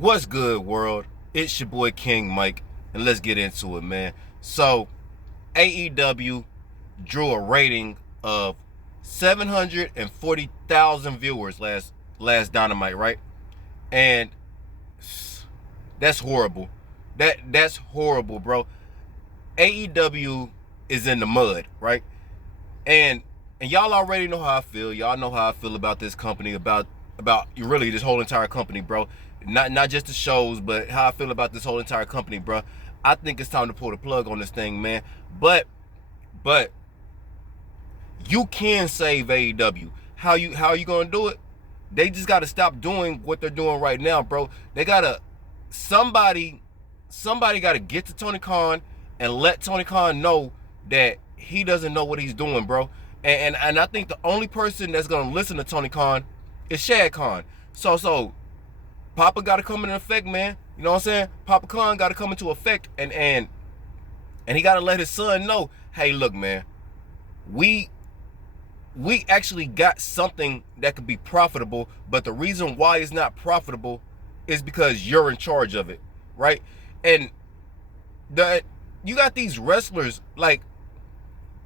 What's good, world? It's your boy King Mike, and let's get into it, man. So, AEW drew a rating of 740,000 viewers last Dynamite, right? And that's horrible. That's horrible, bro. AEW is in the mud, right? And y'all already know how I feel. Y'all know how I feel about this company, about really this whole entire company, bro. Not just the shows, but how I feel about this whole entire company, bro. I think it's time to pull the plug on this thing, man. But you can save AEW. How you gonna do it? They just gotta stop doing what they're doing right now, bro. They gotta somebody gotta get to Tony Khan and let Tony Khan know that he doesn't know what he's doing, bro. And I think the only person that's gonna listen to Tony Khan is Shad Khan. So Papa gotta come into effect, man. You know what I'm saying? Papa Khan gotta come into effect, and he gotta let his son know, hey, look, man, we actually got something that could be profitable, but the reason why it's not profitable is because you're in charge of it, right? And you got these wrestlers, like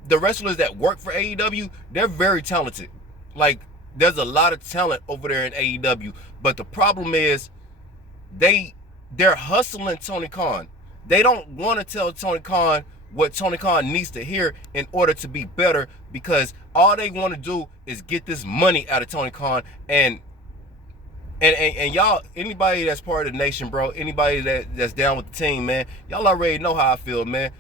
the wrestlers that work for AEW, they're very talented. Like, there's a lot of talent over there in AEW, but the problem is they're hustling Tony Khan. They don't want to tell Tony Khan what Tony Khan needs to hear in order to be better, because all they want to do is get this money out of Tony Khan. And y'all, anybody that's part of the nation, bro, anybody that's down with the team, man, y'all already know how I feel, man.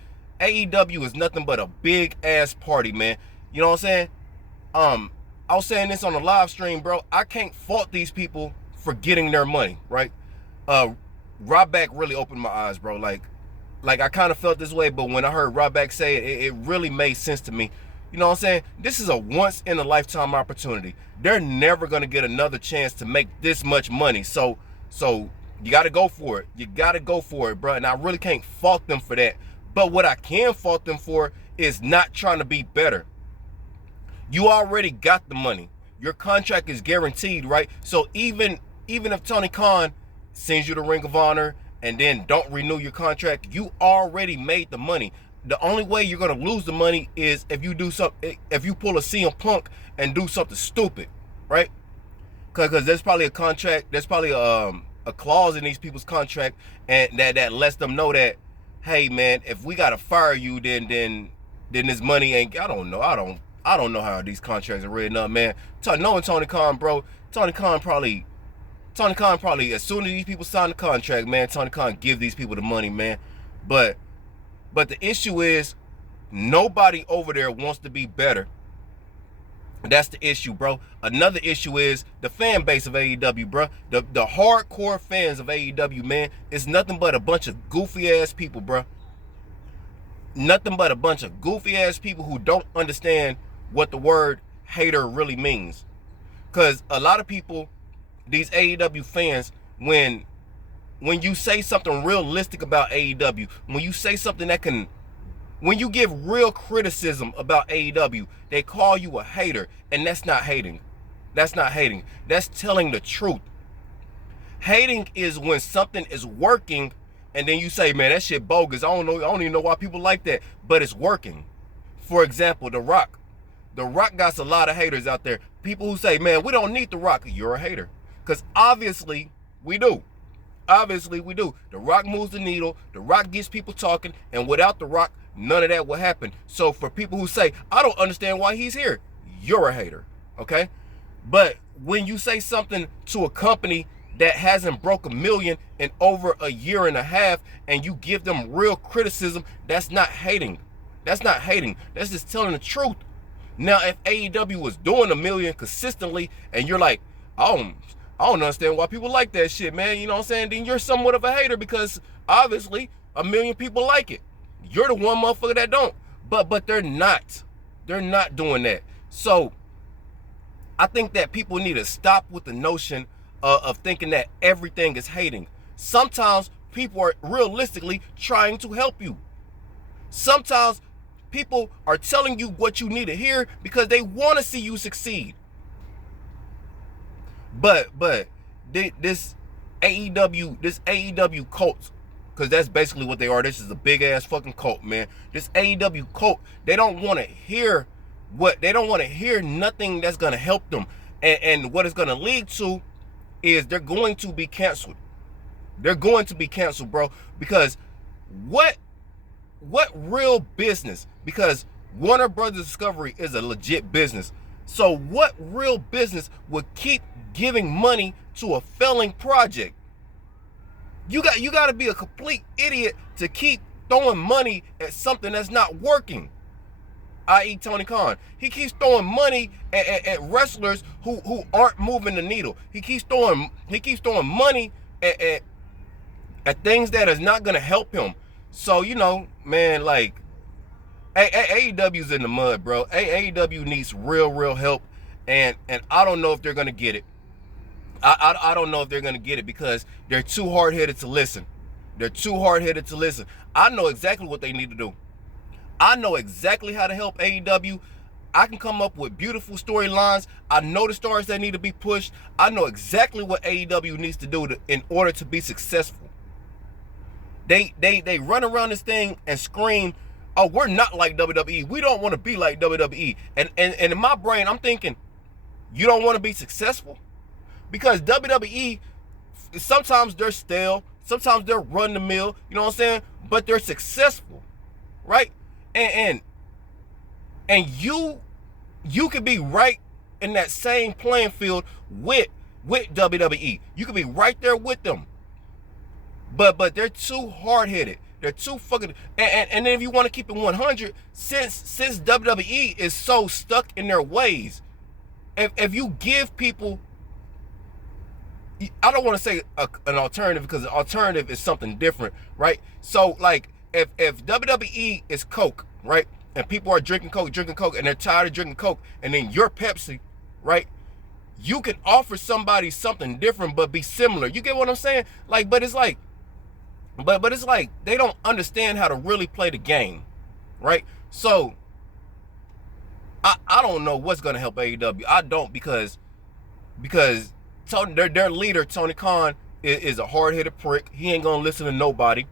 AEW is nothing but a big ass party, man. You know what I'm saying? I was saying this on the live stream, bro. I can't fault these people for getting their money, right? Ryback really opened my eyes, bro. Like I kind of felt this way, but when I heard Ryback say it, it really made sense to me. You know what I'm saying? This is a once in a lifetime opportunity. They're never gonna get another chance to make this much money. So you gotta go for it. You gotta go for it, bro. And I really can't fault them for that. But what I can fault them for is not trying to be better. You already got the money. Your contract is guaranteed, right? So even if Tony Khan sends you to Ring of Honor and then don't renew your contract, you already made the money. The only way you're gonna lose the money is if you do something, if you pull a CM Punk and do something stupid, right? Because there's probably a contract, there's probably a clause in these people's contract, and that lets them know that, hey, man, if we gotta fire you, then this money ain't. I don't know how these contracts are written up, man. Knowing Tony Khan, bro, Tony Khan probably, as soon as these people sign the contract, man, Tony Khan give these people the money, man. But the issue is, nobody over there wants to be better. That's the issue, bro. Another issue is the fan base of AEW, bro. The hardcore fans of AEW, man, is nothing but a bunch of goofy ass people, bro. Nothing but a bunch of goofy ass people who don't understand what the word hater really means. Because a lot of people, these AEW fans, when you say something realistic about AEW, when you say something when you give real criticism about AEW, they call you a hater, and that's not hating. That's not hating. That's telling the truth. Hating is when something is working and then you say, man, that shit bogus. I don't even know why people like that, but it's working. For example, The Rock. The Rock got a lot of haters out there. People who say, man, we don't need The Rock. You're a hater. Because obviously we do. Obviously we do. The Rock moves the needle. The Rock gets people talking. And without The Rock, none of that will happen. So for people who say, I don't understand why he's here, you're a hater. Okay? But when you say something to a company that hasn't broke a million in over a year and a half, and you give them real criticism, that's not hating. That's not hating. That's just telling the truth. Now, if AEW was doing a million consistently, and you're like, I don't understand why people like that shit, man. You know what I'm saying? Then you're somewhat of a hater, because obviously a million people like it. You're the one motherfucker that don't. But they're not. They're not doing that. So I think that people need to stop with the notion of thinking that everything is hating. Sometimes people are realistically trying to help you. Sometimes people are telling you what you need to hear because they want to see you succeed. But this this AEW cult, because that's basically what they are. This is a big ass fucking cult, man. This AEW cult, they don't want to hear nothing that's gonna help them. And what it's gonna lead to is they're going to be canceled. They're going to be canceled, bro. Because what real business? Because Warner Brothers Discovery is a legit business. So what real business would keep giving money to a failing project? You got to be a complete idiot to keep throwing money at something that's not working. I.e. Tony Khan. He keeps throwing money at wrestlers who aren't moving the needle. He keeps throwing money at things that is not gonna help him. So, you know, man, like AEW's in the mud, bro. AEW needs real help, and I don't know if they're gonna get it. I don't know if they're gonna get it because they're too hard-headed to listen. They're too hard-headed to listen. I know exactly what they need to do. I know exactly how to help AEW. I can come up with beautiful storylines. I know the stars that need to be pushed. I know exactly what AEW needs to do in order to be successful. They run around this thing and scream, "Oh, we're not like WWE. We don't want to be like WWE." And in my brain, I'm thinking, you don't want to be successful? Because WWE, sometimes they're stale, sometimes they're run the mill, you know what I'm saying? But they're successful, right? And you could be right in that same playing field with WWE. You could be right there with them. But they're too hard-headed. They're too fucking and then if you want to keep it 100, since WWE is so stuck in their ways, if you give people, I don't want to say an alternative, because an alternative is something different, right? So like if WWE is Coke, right? And people are drinking Coke, and they're tired of drinking Coke, and then you're Pepsi, right? You can offer somebody something different but be similar. You get what I'm saying? Like, but it's like they don't understand how to really play the game, right? So I don't know what's gonna help AEW. I don't, because their leader Tony Khan is a hard-headed prick. He ain't gonna listen to nobody.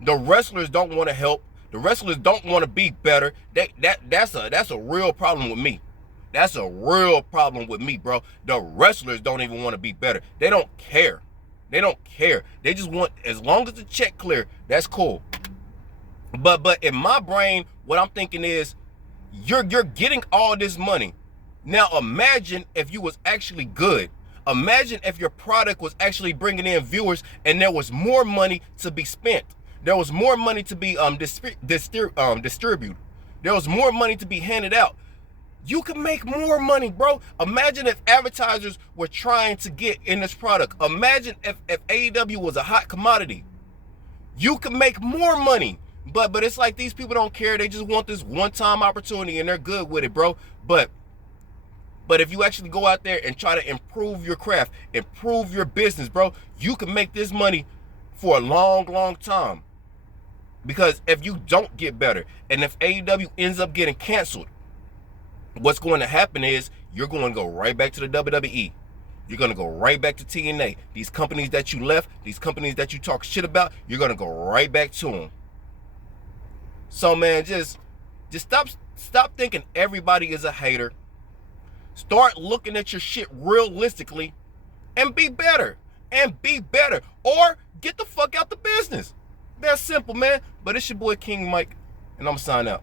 The wrestlers don't want to help. The wrestlers don't want to be better. That's a real problem with me. That's a real problem with me, bro. The wrestlers don't even want to be better. They don't care. They don't care. They just want, as long as the check clear, that's cool. But in my brain, what I'm thinking is, you're getting all this money. Now imagine if you was actually good. Imagine if your product was actually bringing in viewers and there was more money to be spent. There was more money to be distributed. There was more money to be handed out. You can make more money, bro. Imagine if advertisers were trying to get in this product. Imagine if AEW was a hot commodity. You can make more money. But it's like these people don't care. They just want this one-time opportunity and they're good with it, bro. But if you actually go out there and try to improve your craft, improve your business, bro, you can make this money for a long time. Because if you don't get better, and if AEW ends up getting canceled, what's going to happen is you're going to go right back to the WWE. You're going to go right back to TNA. These companies that you left, these companies that you talk shit about, you're going to go right back to them. So, man, just stop thinking everybody is a hater. Start looking at your shit realistically and be better. Or get the fuck out the business. That's simple, man. But it's your boy King Mike, and I'm signing out.